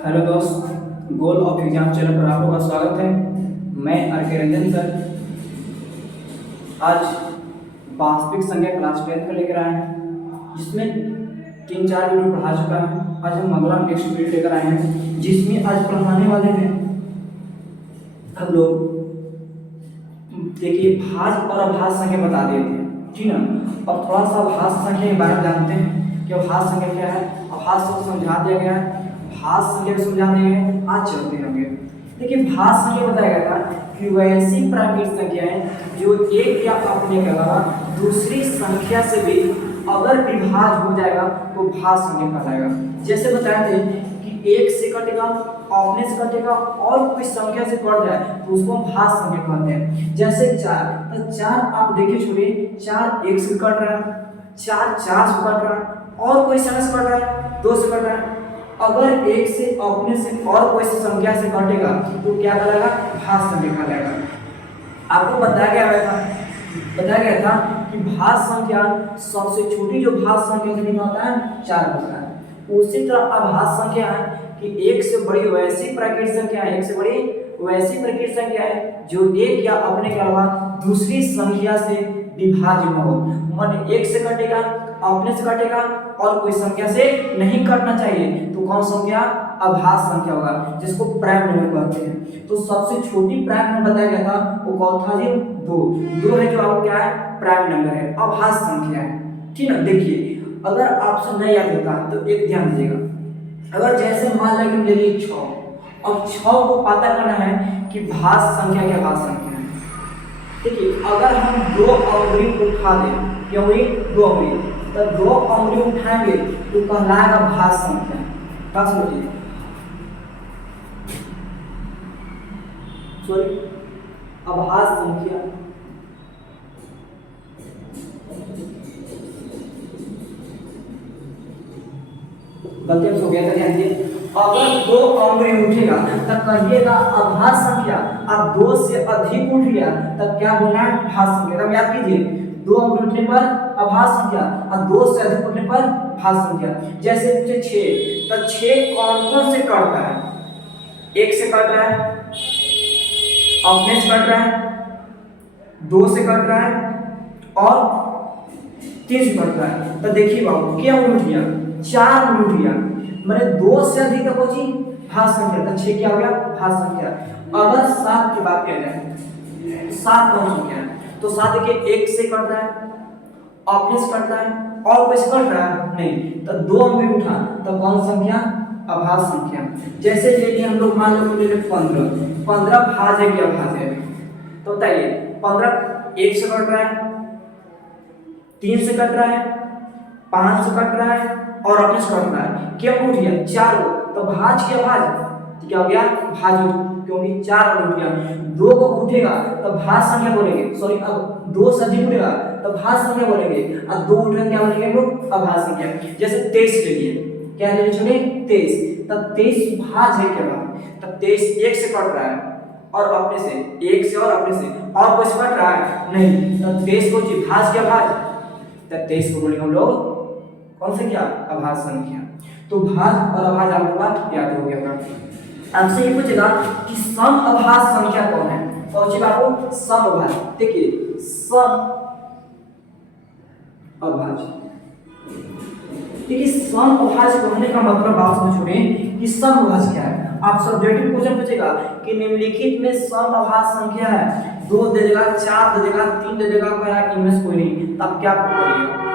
Hello दोस्त, goal of exam channel पर आप लोगों का स्वागत है। मैं आर.के. रंजन सर आज वास्तविक संख्या क्लास 10 का लेकर आए हैं, जिसमें 3-4 वीडियो पढ़ा चुका है। आज हम अगला नेक्स्ट वीडियो लेकर आए हैं, जिसमें आज पढ़ाने वाले हैं हम लोग। देखिए, भाज्य और अभाज्य संख्या बता दिए थे, ठीक ना। और थोड़ा सा अभाज्य संख्या के बारे में जानते हैं कि अभाज्य संख्या क्या है। अभाज्य को समझा दिया गया है, भाज्य संख्या को समझा दिए गए। आज चलते हैं आगे। देखिए, भाज्य संख्या बताया गया था कि वैसी प्राकृतिक संख्याएं जो एक या अपने के अलावा दूसरी संख्या से भी अगर विभाज्य हो जाएगा तो भाज्य संख्या कहलाएगा। जैसे बताए थे कि एक से कटेगा, अपने से कटेगा और कोई संख्या से कट जाए तो उसको हम भाज्य संख्या कहते हैं। जैसे 4, तो 4 आप देखिए छोड़िए, 4 एक से कट रहा है, 4 4 से कट रहा है और कोई संख्या से कट रहा है, 2 से कट रहा है। अगर एक से अपने से और कोई संख्या से कटेगा तो क्या कहलाएगा? भाज्य संख्या कहलाएगा। आपको बताया गया था कि भाज्य संख्या सबसे छोटी जो भाज्य संख्या से कितना होता है? 4 होता है। उसी तरह अभाज्य संख्या है कि एक से बड़ी वैसी प्राकृतिक संख्या है, एक से बड़ी वैसी प्राकृतिक संख्या है जो एक या अपने के अलावा दूसरी संख्या से विभाज्य न हो। मान एक से कटेगा, अपने से कटेगा और कोई संख्या से नहीं कटना चाहिए तो कौन संख्या? अभाज्य संख्या होगा, जिसको प्राइम नंबर कहते हैं। तो सबसे छोटी प्राइम नंबर बताया गया था वो कौन था जी? 2 है, जो आपको क्या है? प्राइम नंबर है, अभाज्य संख्या है, ठीक है। देखिए, अगर आपसे नहीं याद होता तो एक ध्यान दीजिएगा। अगर जैसे मान लें कि ले लीजिए 6, अब 6 को पता करना है कि भाज्य संख्या क्या भाज्य संख्या है। देखिए, अगर हम 2 अंगुली उठा दें, क्या हुई? 2 अंगुली, तो 2 अंगुली उठाएंगे तो कहलाएगा भाज्य संख्या। बस समझिए, सॉरी, अभाज्य संख्या गलती हो गया था, ध्यान दिए। अगर 2 अंगुली उठेगा तब कहिएगा अभाज्य संख्या। अब 2 से अधिक उठ गया तब क्या बोलना है? भाज्य संख्या। तब याद कीजिए, 2 अंगुली उठने पर अभाज्य संख्या और 2 से अधिक उठने पर भाज्य संख्या। जैसे पूछे 6, तो 6 कौन-कौन से कटता है? एक से कट रहा है, अपने से कट रहा है, 2 से कट रहा है और 3 से कट रहा है। तो देखिए बाबू, क्या उठ गया? 4 उठ गया, मैंने 2 से अधिक का पहुंची भाज्य संख्या, तो 6 क्या हो गया? भाज्य संख्या। अगर 7 की बात किया जाए, 7 कौन संख्या है? तो 7 देखिए, एक से कट रहा है, अपने से कट रहा है और कोई से कट रहा है नहीं, तो 2 अंगुली उठा तो कौन संख्या? अभाज्य संख्या। जैसे यदि हम लोग मान लो ले ले 15 भाज्य है कि अभाज्य है? तो बताइए, 15 एक से कट रहा है, 3 से कट रहा है, 5 से कट रहा है और अपने से कट रहा है। क्या उठ गया? 4 को, तो भाज्य की अभाज्य क्या हो गया? भाज्य, क्योंकि 4 उठ गया। 2 को उठेगा तो भाज्य संख्या बोलेंगे, सॉरी, अब 2 से अधिक उठेगा तो भाज्य संख्या बोलेंगे और 2 उठेगा क्या बोलेंगे हम लोग? अभाज्य संख्या। जैसे 23 ले लिए, क्या ले लिए? 23, तब 23 भाज्य है क्या? तब 23 एक से कट रहा है और अपने से, एक से और अपने से और कोई से कट रहा है नहीं, तब 23 को जी भाज्य क्या भाज्य, तब 23 को बोलेंगे हम लोग कौन से? क्या? अभाज्य संख्या। तो भाज्य और अभाज्य आप लोगों का याद हो गया। आपसे ये पूछेगा कि सम अभाज्य संख्या कौन है? सोचिए आपको, सम अभाज्य। देखिए, सम अभाज्य, देखिए सम अभाज्य कहने का मतलब आप समझोगे कि सम अभाज्य क्या है। आप सब्जेक्टिव क्वेश्चन पूछेगा कि निम्नलिखित में सम अभाज्य संख्या है, 2 दे देगा, 4 दे देगा, 3 दे देगा, इनमें से कोई नहीं, तब क्या करिएगा?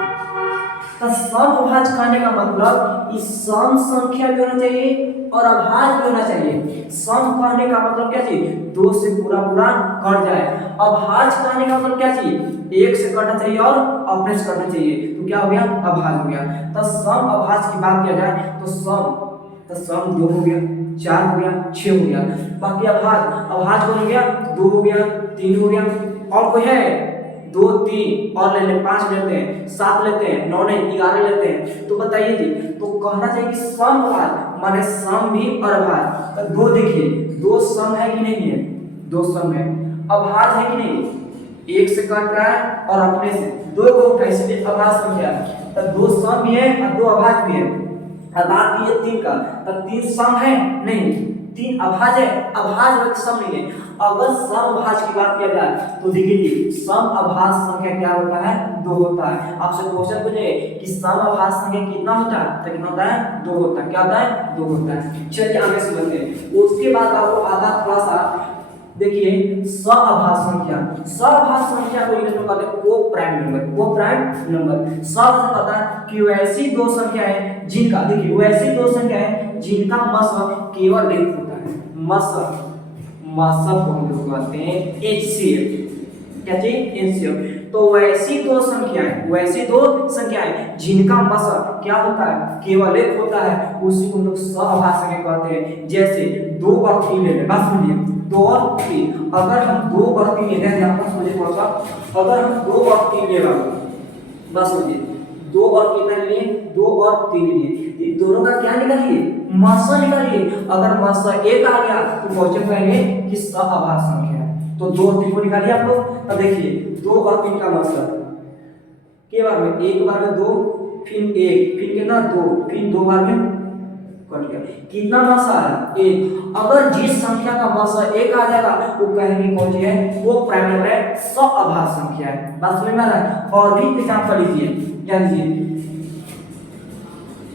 तो सम अभाज्य कहने का मतलब इस सम संख्या भी होना चाहिए और अभाज्य भी होना चाहिए। सम कहने का मतलब क्या चाहिए? 2 से पूरा कट जाए। अभाज्य कहने का मतलब क्या चाहिए? 1 से कटना चाहिए और अपने से कटना चाहिए, तो क्या हो गया? अभाज्य हो गया। तो सम अभाज्य की बात किया जाए तो सम 2 हो गया, 4 हो गया, 6 हो गया। बाकी अभाज्य कौन हो गया? 2 हो गया, 3 हो गया और कोई है? 2 3 और ले ले, 5 लेते हैं, 7 लेते हैं, 9 नहीं 11 लेते हैं। तो बताइए जी, तो कहना चाहिए कि सम अभाज्य माने सम भी और अभाज्य। तो 2 देखिए, 2 सम है कि नहीं है? 2 सम है। अभाज्य है कि नहीं? 1 से कट रहा है और अपने से 2 को उठा, इसलिए अभाज्य संख्या। तो 2 सम भी है और 2 अभाज्य भी है। अब बात की है 3 का, तब 3 सम है नहीं, 3 अभाज्य है, अभाज्य वर्ग सम नहीं है। अगर सम अभाज्य की बात किया जाए तो देखिए सम अभाज्य संख्या क्या होता है, 2 होता है। आपसे क्वेश्चन पूछे कि सम अभाज्य संख्या कितना होता है, तो कितना होता है, 2 होता है। क्या होता है, 2 होता है। चलिए आगे समझते हैं। उसके बाद आपको आता थोड़ा सा देखिए सअभाज्य संख्या। सअभाज्य संख्या को इंग्लिश में कहते हैं को प्राइम नंबर। को प्राइम नंबर सअभाज्य पता है कि वैसी दो संख्याएं जिनका, देखिए वैसी दो संख्याएं जिनका मसक केवल एक होता है। मसक, मसक को हम लोग कहते हैं एचसीएफ। क्या चीज, एचसीएफ। तो वैसी दो संख्याएं, वैसी दो संख्याएं जिनका मसक क्या होता है, केवल एक होता है, उसी को हम लोग सअभाज्य संख्या कहते हैं। जैसे 2 और 3 ले लें, बात सुनिए 2 और 3। अगर हम 2 और 3 लेते हैं, यहाँ पर समझिए थोड़ा सा, अगर हम 2 और 3 ले रहे हैं, बस समझिए 2 और कितना लिए, 2 और 3 लिए, इन दोनों का क्या निकालिए, मसा निकालिए। अगर मसा 1 आ गया तो क्वेश्चन कहेंगे कि सअभाज्य संख्या है। तो 2 और 3 को निकालिए आप लोग। अब देखिए 2 और 3 का मसा के बार में, एक बार में 2, फिर 1, फिर कितना 2, फिर 2 बार में कट गया। कितना मसा है, 1। अगर जिस संख्या का मसा 1 आ जाएगा वो कहेंगे कौन सी है, वो प्राइम नंबर है, सअभाज्य संख्या है। बात समझ में आ रहा है। और भी एग्जांपल लीजिए, क्या लीजिए,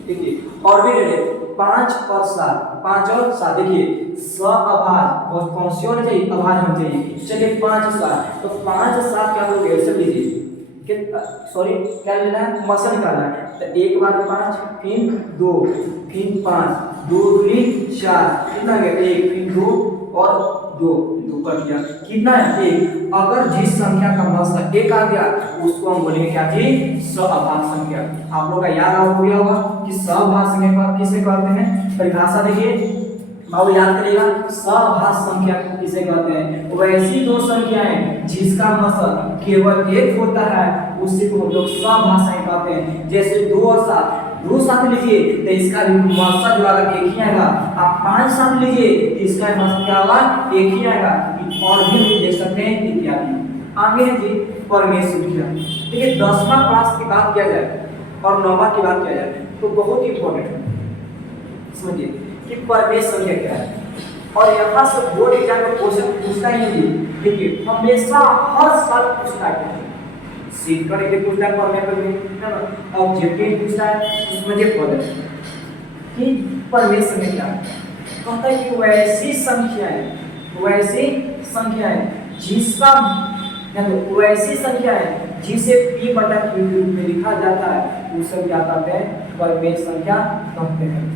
देखिए और भी ले 5 और 7, 5 और 7 देखिए सअभाज्य, और कौन सी होनी चाहिए, अभाज्य होनी चाहिए। चलिए 5 और 7, तो 5 और 7 क्या हो गया, सब लीजिए, सॉरी क्या लेना है, मसा निकालना है। तो एक बार 5, फिर 2, फिर 5, 2 दूनी 4, कितना गया 1, फिर 2 और 2, 2 कट गया, कितना है 1। अगर जिस संख्या का मसा 1 आ गया उसको हम बोलेंगे क्या चीज, सअभाज्य संख्या। आप लोग का याद हो गया होगा कि सअभाज्य संख्या किसे कहते हैं, परिभाषा देखिए बाबू याद करिएगा। सअभाज्य संख्या किसे कहते हैं, वैसी दो संख्याएं जिसका मसा केवल 1 होता है, उसी को हम लोग सअभाज्य संख्या कहते हैं। जैसे 2 और 7, 2 साथ लीजिए तो इसका मसा जो आएगा 1 ही आएगा। आप 5 साथ लीजिए तो इसका मसा क्या होगा, 1 ही आएगा। और भी हम देख सकते हैं इत्यादि। आगे है जी परमेय संख्या। देखिए 10वां क्लास की बात किया जाए और 9वां की बात किया जाए तो बहुत इंपॉर्टेंट है, समझिए कि परमेय संख्या क्या है। और यहाँ से बोर्ड एग्जाम में क्वेश्चन पूछता ही नहीं, देखिए हमेशा हर साल पूछता है, सीट कर के पूछता है परमेय संख्या, है ना, ऑब्जेक्टिव पूछता है, उसमें ये पद है कि परमेय संख्या क्या है। कहता है कि वैसी संख्याएं जिसका, देखो वैसी संख्याएं जिसे p बटा q के रूप में लिखा जाता है उसे क्या कहते हैं, परमेय संख्या कहते हैं।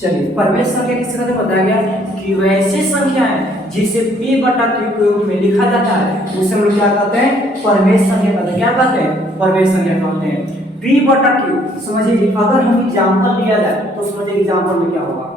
चलिए परमेय संख्या किस तरह से बताया गया कि वैसी संख्याएं जिसे p बटा q के रूप में लिखा जाता है उसे हम लोग क्या कहते हैं, परमेय संख्या कहते हैं। क्या कहते हैं, परमेय संख्या कहते हैं। p बटा q समझिए, अगर हम एग्जांपल लिया जाए तो समझिए एग्जांपल में क्या होगा।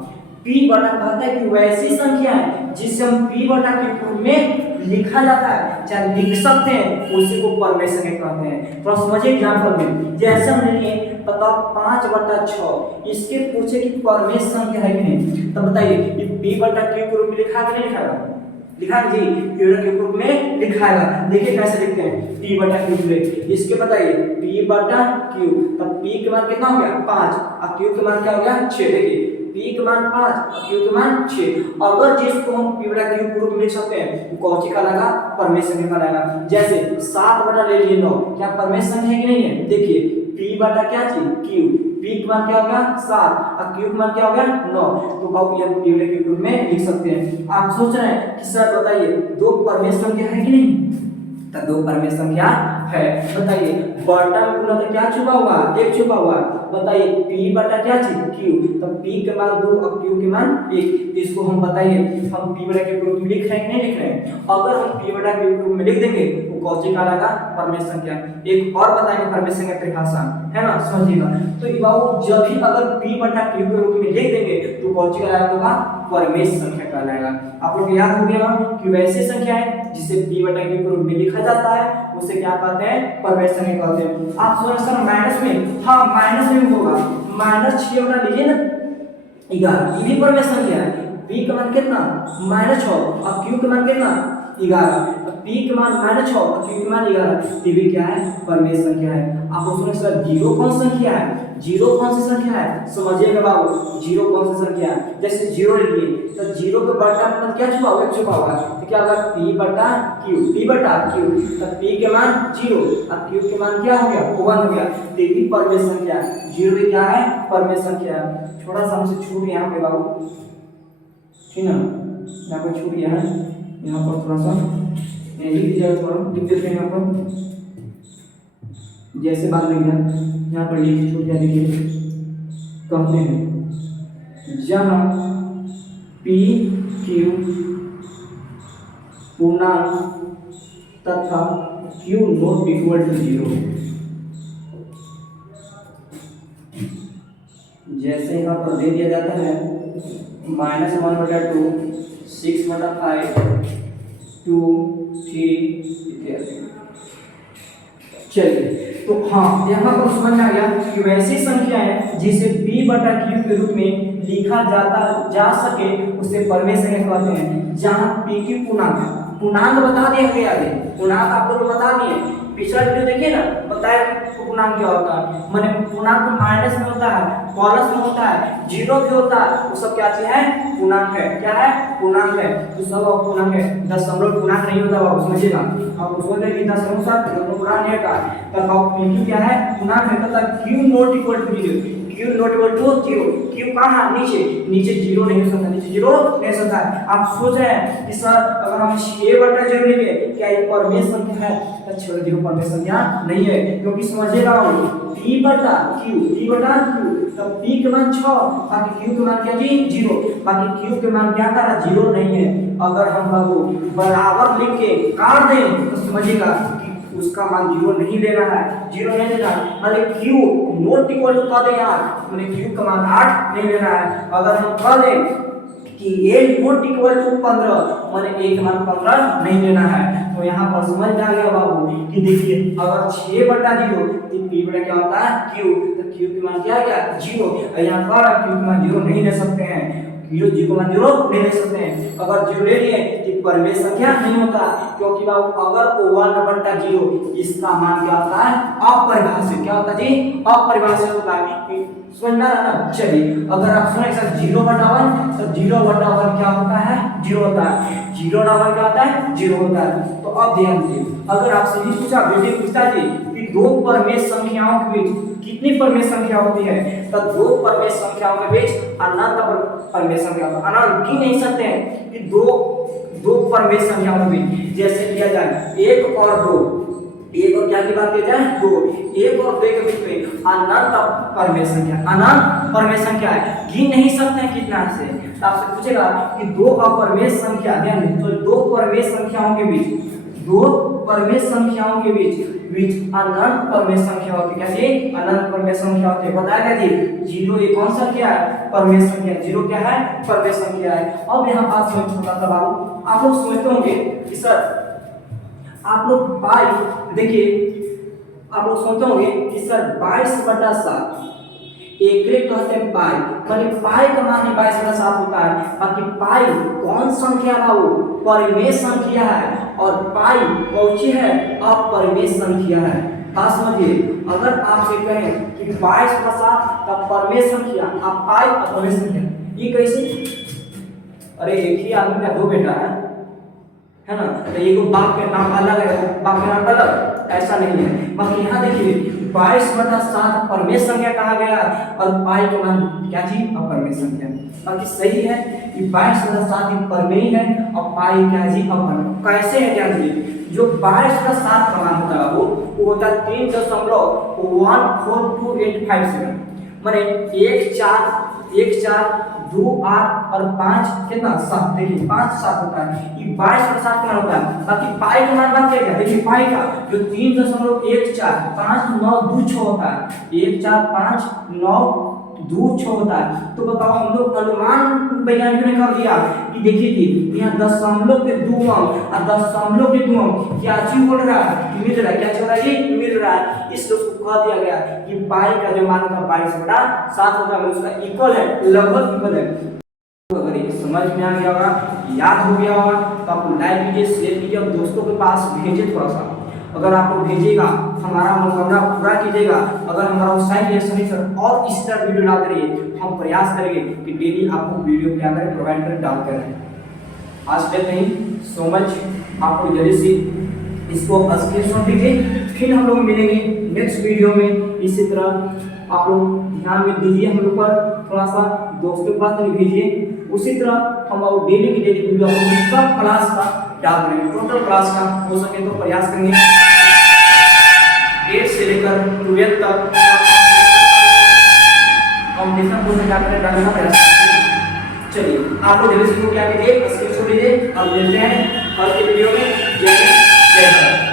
p बटा कहता है कि वैसी संख्याएं जिसे हम p बटा q के रूप में लिखा जाता है, चाहे लिख सकते हैं, उसी को परमेय संख्या कहते हैं। तो समझिए एग्जांपल में, जैसे हम लिए बताओ 5 बटा 6, इसके पूछे कि परमेय संख्या है कि नहीं, तो बताइए ये p बटा q के रूप में लिखा है कि नहीं लिखा है, लिखा है जी, p बटा q के रूप में लिखा है। देखिए कैसे लिखते हैं, p बटा q में, इसके बताइए p बटा q, तब p के मान कितना हो गया 5 और q के मान क्या हो गया 6। देखिए p के मान 5 और q के मान 6। अगर जिसको हम p बटा q के रूप में लिख सकते हैं वो कौन सी कहलाएगा, परमेय संख्या कहलाएगा। जैसे 7 बटा ले लिए 9, क्या परमेय संख्या है कि नहीं है। देखिए p बटा क्या चीज q, p के मान क्या हो गया 7 और q के मान क्या हो गया 9, तो बाबू ये p बटा q के रूप में लिख सकते हैं। आप सोच रहे हैं कि सर बताइए 2 परमेय संख्या है कि नहीं, तो 2 परमेय संख्या है। बताइए बटन पूरा तो क्या छुपा हुआ, 1 छुपा हुआ। बताइए p बटा क्या चीज q, तो p के मान 2 और q के मान 1, इसको हम बताइए हम p बटा q के रूप में लिख रहे हैं कि नहीं लिख रहे हैं। अगर हम p बटा q के रूप में लिख देंगे तो कौन सी कहलाएगा, परमेय संख्या। एक और बताएंगे परमेय संख्या परिभाषा, है ना, समझिएगा। तो ये बाबू जब भी अगर p बटा q के रूप में लिख देंगे तो कौन सी कहलाएगा, परमेय संख्या कहलाएगा। आप लोग याद हो गया कि वैसी संख्या है जिसे p बटा q के रूप में लिखा जाता है उसे क्या कहते हैं, परमेय संख्या कहते हैं। आप सोच सर माइनस में, हाँ माइनस में होगा, -6 बटा लीजिए ना 11, ये भी परमेय संख्या है। p का मान कितना -6 और q का मान कितना 11, पी के मान -6 और क्यू के मान 11, ये भी क्या है, परमेय संख्या है। आप उसमें सर जीरो कौन संख्या है, जीरो कौन सी संख्या है, समझिएगा बाबू, जीरो कौन सी संख्या है। जैसे जीरो लिए तो जीरो पे बटा मतलब क्या छुपा हुआ, छुपा हुआ, तो क्या होगा, p बटा q, p बटा q, तो p के मान 0 और q के मान क्या हो गया, 1 हो गया, तो ये भी परमेय संख्या है। जीरो भी क्या है, परमेय संख्या है। थोड़ा सा हमसे छूट यहाँ पे बाबू, ठीक ना, यहाँ पे छूट गया है, यहाँ पर थोड़ा सा लिख दीजिएगा, थोड़ा लिख देते हैं यहाँ पर, जैसे बात नहीं है यहाँ पर लिख छूट गया, देखिए कहते हैं जहाँ पी क्यू पूर्णांक तथा क्यू नॉट इक्वल टू 0, जैसे यहाँ पर दे दिया जाता है -1/2, 6/5, 2, 3 इत्यादि। चलिए तो हाँ, यहाँ पर समझ में आ गया कि वैसी संख्या है जिसे p बटा q के रूप में लिखा जा सके उसे परमेय संख्या कहते हैं। जहाँ p q पूर्णांक बता दिया गया है, पूर्णांक आप लोग बता दिए, पिछला वीडियो देखिए ना, बताया पूर्णांक क्या होता है, माने पूर्णांक माइनस में होता है, प्लस में होता है, जीरो भी होता है, वो सब क्या चीज है, पूर्णांक है। क्या है, पूर्णांक है, तो सब पूर्णांक है। दशमलव पूर्णांक नहीं होता, आप समझिएगा, आप सोच रहे कि दशमलव साथ पूर्णांक नहीं होता, तब आप q क्या है, पूर्णांक है, तब q not equal to 0, q not equal to 0, q कहाँ, नीचे, नीचे जीरो नहीं हो सकता, नीचे जीरो नहीं हो सकता। आप सोच रहे हैं कि सर अगर हम 6/0 लिखे क्या ये परमेय संख्या है, तो 6 0 परमेय संख्या नहीं है, क्योंकि समझिएगा p बटा q, तब p के मान 6, बाकी q के मान क्या जी 0, बाकी q के मान क्या करा 0 नहीं है। अगर हम बाबू बराबर लिख के काट दें तो समझिएगा कि उसका मान 0 नहीं लेना है, 0 नहीं लेना है, माने q नॉट इक्वल टू कर दें यार, माने q का मान 8 नहीं लेना है। अगर हम कह दें कि a नॉट इक्वल टू 15, माने a का मान 15 नहीं लेना है। तो यहाँ पर समझ में आ गया बाबू कि देखिए अगर 6/0 तो p बटा क्या होता है q, तो q के मान क्या गया 0, और यहाँ पर q के मान 0 नहीं ले सकते हैं, जीरो जीरो मान 0 नहीं ले सकते हैं। अगर 0 ले लिए तो परमेय संख्या नहीं होता, क्योंकि बाबू अगर 1/0 इसका मान क्या होता है, अपरिभाषित। क्या होता है जी, अपरिभाषित होता है, समझना है ना। चलिए अगर आप सुने सर 0/1, तो 0/1 क्या होता है, 0 होता है, 0/1 क्या होता है, 0 होता है। तो अब ध्यान दीजिए, अगर आपसे ये पूछा, बेटे पूछता जी कि दो परमेय संख्याओं के बीच कितनी परमेय संख्या होती है, तो दो परमेय संख्याओं के बीच अनंत परमेय संख्या, अनंत गिन नहीं सकते हैं कि दो परमेय संख्याओं के बीच जैसे किया जाए 1 और 2, एक और क्या की बात की जाए 2, 1 और 2 के बीच में अनंत परमेय संख्या, अनंत परमेय संख्या है, गिन नहीं सकते हैं कितना से। तो आपसे पूछेगा कि दो अपरमेय संख्या, तो दो परमेय संख्याओं के बीच, दो परमेय संख्याओं के बीच अनंत परमेय संख्या होती है। कैसे अनंत परमेय संख्या होती है, बताया गया जी। 0 ये कौन सा क्या है, परमेय संख्या, 0 क्या है, परमेय संख्या है। अब यहाँ बात समझ छोटा सा बाबू, आप लोग सोचते होंगे कि सर आप लोग पाई, देखिए आप लोग सोचते होंगे कि सर 22/7 एकरे कहते हैं पाई, माने पाई का मान 22/7 होता है। बाकी पाई कौन संख्या है वो, परमेय संख्या है, और पाई कौची है, अपरमेय संख्या है। बात समझिए, अगर आपसे कहें कि 22/7 का परमेय संख्या, आप पाई अपरमेय संख्या, ये कैसे, अरे एक ही आदमी का दो बेटा है ना, तो ये बाप के नाम अलग है, बाप के नाम अलग, ऐसा नहीं है। बाकी यहाँ देखिए 22/7 परमेय संख्या कहा गया, और पाई के मान क्या जी, अपरमेय संख्या। बाकी सही है कि 22/7 परमेय है और पाई क्या जी, अपरमेय। कैसे है क्या जी, जो 22/7 का मान होता है वो होता है 3.14287, माने 1 4 2 8 और 5 कितना 7, देखिए 5 7 होता है, ये 22/7 का होता है। बाकी पाई का मान बात क्या, देखिए पाई का जो 3.14592 होता है, 1 4 5 9 2 6 होता है। तो बताओ हम लोग अनुमान वैज्ञानिकों ने कर दिया कि देखिए कि यहाँ दशमलव के 2 अंक और दशमलव के 2 अंक क्या चीज हो रहा है, मिल रहा है, क्या चल रहा है जी, मिल रहा है। इसलिए उसको कह दिया गया कि पाई का जो मान होगा 22/7 होता है, उसका इक्वल है, लगभग इक्वल है। अगर ये समझ में आ गया होगा, याद हो गया होगा, तो आप लाइक कीजिए, शेयर कीजिए और दोस्तों के पास भेजिए थोड़ा सा। अगर आप लोग भेजिएगा हमारा मनोकामना पूरा कीजिएगा। अगर हमारा उत्साह है सभी सर और इस तरह वीडियो डालते रहिए, हम प्रयास करेंगे कि डेली आपको वीडियो क्या करें, प्रोवाइड करें, डालते रहें। आज तक नहीं, सो मच। आप लोग जल्दी से इसको स्क्रीनशॉट लीजिए, फिर हम लोग मिलेंगे नेक्स्ट वीडियो में। इसी तरह आप लोग ध्यान में दीजिए हम लोग पर, थोड़ा सा दोस्तों के पास भेजिए। उसी तरह हम लोग डेली की डेली वीडियो सब क्लास का डाल देंगे, टोटल क्लास का हो सके तो प्रयास करेंगे 8 से लेकर 12 तक कॉम्पिटिशन को क्या करें, डालने का प्रयास करेंगे। चलिए आप लोग जल्दी से क्या कीजिए, स्क्रीनशॉट लीजिए। अब मिलते हैं कल के वीडियो में। जय हिंद, जय भारत।